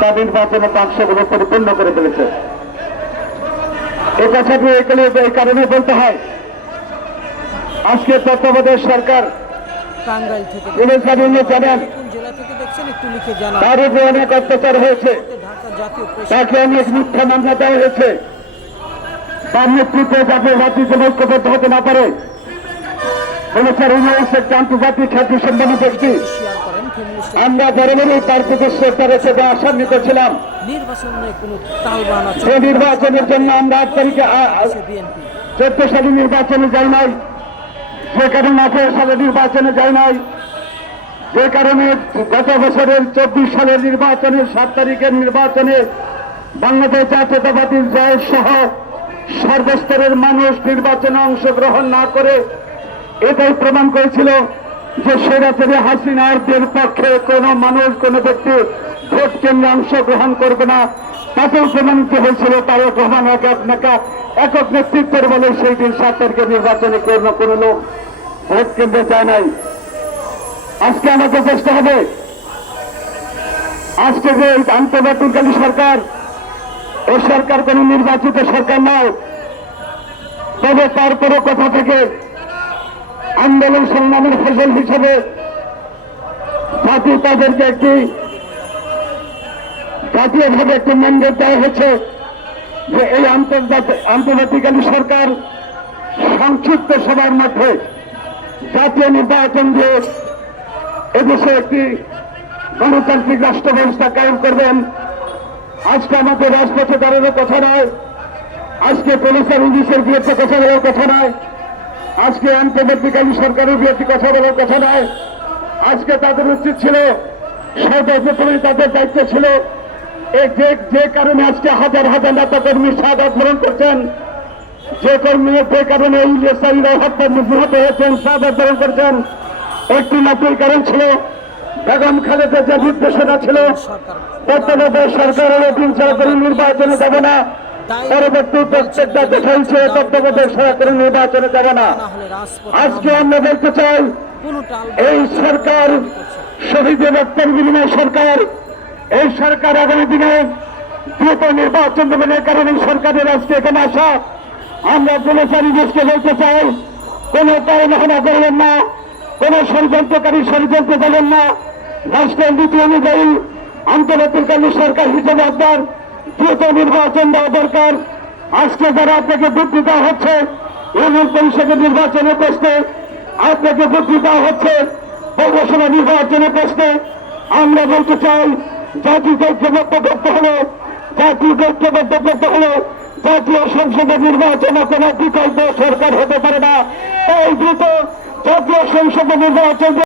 তার নির্বাচনে পাঁচশোগুলো পরিপূর্ণ করে ফেলেছে। এ কথাটি এই কারণে বলতে হয় আজকে তত্ত্বাবধায়ক সরকার টাঙ্গাইল থেকে তার উপরে অনেক অত্যাচার হয়েছে তাকে অনেক মিথ্যা মামলা দেওয়া হয়েছে। তার নেতৃত্বে যাতে ঐক্যবদ্ধ হতে না পারে বলেছেন উনিশ একটি আন্তর্জাতিক খ্যাতি সম্মানী ব্যক্তি আমরা বরাবরই তার শ্রদ্ধা রেখে দেওয়া আসান্বিত ছিলাম। নির্বাচনের জন্য আমরা আট তারিখে চোদ্দ সালে নির্বাচনে যাই নাই। যে কারণে আঠারো সালে নির্বাচনে যাই নাই। যে কারণে গত বছরের চব্বিশ সালের নির্বাচনের সাত তারিখের নির্বাচনে বাংলাদেশ জাতীয়তাবাদীর জয় সহ সর্বস্তরের মানুষ নির্বাচনে অংশগ্রহণ না করে এটাই প্রমাণ করেছিল যে সেরাচারে হাসিনারদের পক্ষে কোনো মানুষ, কোনো ব্যক্তি ভোট কেন্দ্রে অংশগ্রহণ করবে না, তাতেও প্রমাণিত হয়েছিল তারেক রহমান একক একক নেতৃত্বের বলে সেই দিন সাত তারিখের নির্বাচনে কোনো কোনো লোক ভোট কেন্দ্রে যায় নাই। আজকে আমাকে চেষ্টা হবে। আজকে যে আন্তর্জাতিককালী সরকার, এই সরকার কোন নির্বাচিত সরকার নয়। তবে তারপরে কথা থেকে আন্দোলন সংগ্রামের ফসল হিসেবে তাদেরকে একটি জাতীয়ভাবে একটি ম্যান্ডেট দেওয়া হয়েছে যে এই আন্তর্জাতিক আন্তর্জাতিকালী সরকার সংক্ষিপ্ত সভার মধ্যে জাতীয় নির্বাচন দিয়ে এদেশে একটি গণতান্ত্রিক রাষ্ট্র ব্যবস্থা কায়েম করবেন। আজকে আমাদের রাজপথে দাঁড়ানোর কথা নয়। আজকে পুলিশের ইংলিশের বিরুদ্ধে কথা বলার কথা নয়। আজকে আন্তর্জাতিকালী সরকারের বিরুদ্ধে কথা বলার কথা নয়। আজকে তাদের উচিত ছিল সর্বপ্রথমে তাদের দায়িত্ব ছিল এই যে যে কারণে আজকে হাজার হাজার নেতা কর্মী সাদা গ্রহণ করছেন যে কর্মী যে কারণে হত্যা নিহত হয়েছেন সাদা গ্রহণ করছেন একটি মাত্র কারণ ছিল বেগম খালেদা যে নির্দেশনা ছিল সরকার। তত্ত্বাবধায়ক সরকারের অধীন নির্বাচনে যাবে না। পরবর্তী প্রত্যেকটা দেখাইছে তত্ত্বাবধায়ক সরকারি নির্বাচনে যাবে না। না হলে রাজপথ আজকে আমরা বলতে চাই এই সরকার শহীদের রক্তের বিনিময় সরকার এই সরকার আগামী দিনে দ্রুত নির্বাচন দেবেন এই কারণে সরকারের আজকে এখানে আসা। আমরা দেশকে বলতে চাই কোন পরিমাণা করবেন না কোন ষড়যন্ত্রকারী ষড়যন্ত্র দেবেন না। রাষ্ট্রের নীতি অনুযায়ী আন্তর্জাতিককালী সরকার হিসেবে আপনার দ্রুত নির্বাচন দেওয়া দরকার। আজকে যারা আপনাকে বুদ্ধি দেওয়া হচ্ছে ইউনিয়ন পরিষদের নির্বাচনের প্রশ্নে আপনাকে বুদ্ধি দেওয়া হচ্ছে পৌরসভা নির্বাচনের প্রশ্নে। আমরা বলতে চাই জাতিকে ঐক্যবদ্ধ করতে হলে জাতিকে ঐক্যবদ্ধ করতে হলে, জাতীয় সংসদের নির্বাচনে কোনো বিকল্প সরকার হতে পারে না। এই দ্রুত জাতীয় সংসদের নির্বাচন